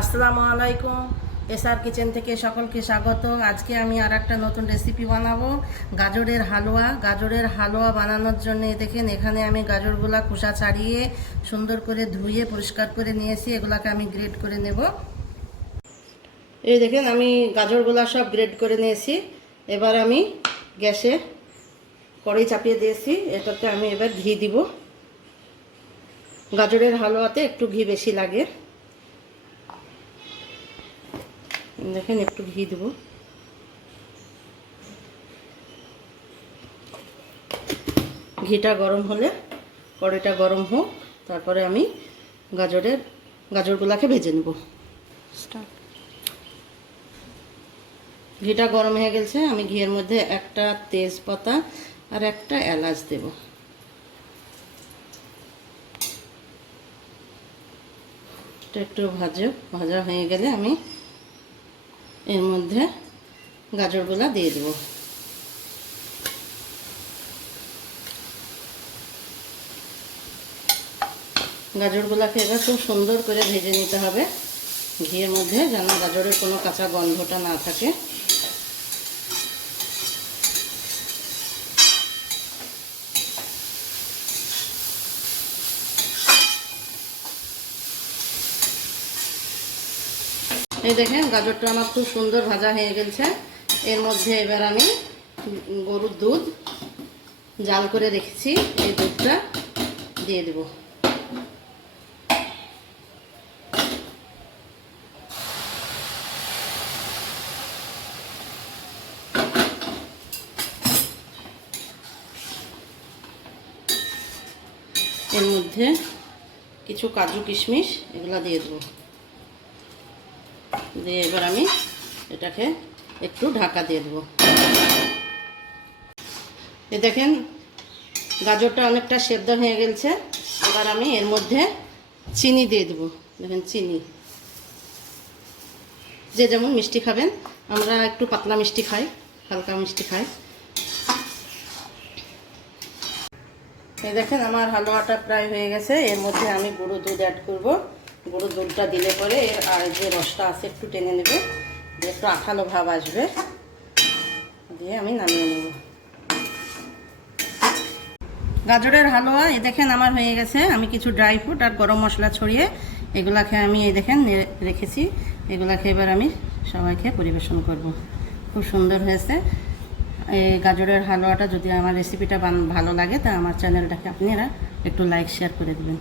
আসসালামু আলাইকুম। SR kitchen থেকে সকলকে স্বাগত। আজকে আমি আর একটা নতুন রেসিপি বানাবো, গাজরের হালুয়া। গাজরের হালুয়া বানানোর জন্য দেখেন এখানে আমি গাজরগুলা খোসা ছাড়িয়ে সুন্দর করে ধুয়ে পরিষ্কার করে নিয়েছি। এগুলাকে আমি গ্রেড করে নেব। এই দেখেন আমি গাজরগুলা সব গ্রেড করে নিয়েছি। এবার আমি গ্যাসে কড়াই চাপিয়ে দিয়েছি। এটাতে আমি এবার ঘি দিব। গাজরের হালুয়াতে একটু ঘি বেশি লাগে। দেখেন একটু ঘি দেব। ঘিটা গরম হলে, কড়াইটা গরম হোক, তারপরে আমি গাজরগুলাকে ভেজে নেব। ঘিটা গরম হয়ে গেছে। আমি ঘিয়ের মধ্যে একটা তেজপাতা আর একটা এলাচ দেব। একটু ভাজা হয়ে গেলে আমি এর মধ্যে গাজরগুলা দিয়ে দেব। গাজরগুলাকে এবার খুব সুন্দর করে ভেজে নিতে হবে ঘিয়ের মধ্যে, যেন গাজরের কোনো কাঁচা গন্ধটা না থাকে। এই দেখেন গাজরটা আমার খুব সুন্দর ভাজা হয়ে গেছে। এর মধ্যে এবার আমি গরুর দুধ জাল করে রেখেছি, এই দুধটা দিয়ে দেব। এর মধ্যে কিছু কাজু কিশমিশ এগুলো দিয়ে দেবো। দিয়ে এবার আমি এটাকে একটু ঢাকা দিয়ে দেবো। এই দেখেন গাজরটা অনেকটা সেদ্ধ হয়ে গেছে। এবার আমি এর মধ্যে চিনি দিয়ে দেবো। দেখেন চিনি, যে যেমন মিষ্টি খাবেন। আমরা একটু পাতলা মিষ্টি খাই, হালকা মিষ্টি খাই। এই দেখেন আমার হালুয়াটা প্রায় হয়ে গেছে। এর মধ্যে আমি গুঁড়ো দুধ অ্যাড করব। গুঁড়ো দুধটা দিলে পরে আর যে রসটা আছে একটু টেনে নেবে, দিয়ে একটু আঠালো ভাব আসবে, দিয়ে আমি নামিয়ে নেব। গাজরের হালুয়া এই দেখেন আমার হয়ে গেছে। আমি কিছু ড্রাই ফ্রুট আর গরম মশলা ছড়িয়ে এগুলাকে আমি এই দেখেন রেখেছি। এগুলাকে এবার আমি সবাইকে পরিবেশন করব। খুব সুন্দর হয়েছে এই গাজরের হালুয়াটা। যদি আমার রেসিপিটা ভালো লাগে তা আমার চ্যানেলটাকে আপনারা একটু লাইক শেয়ার করে দেবেন।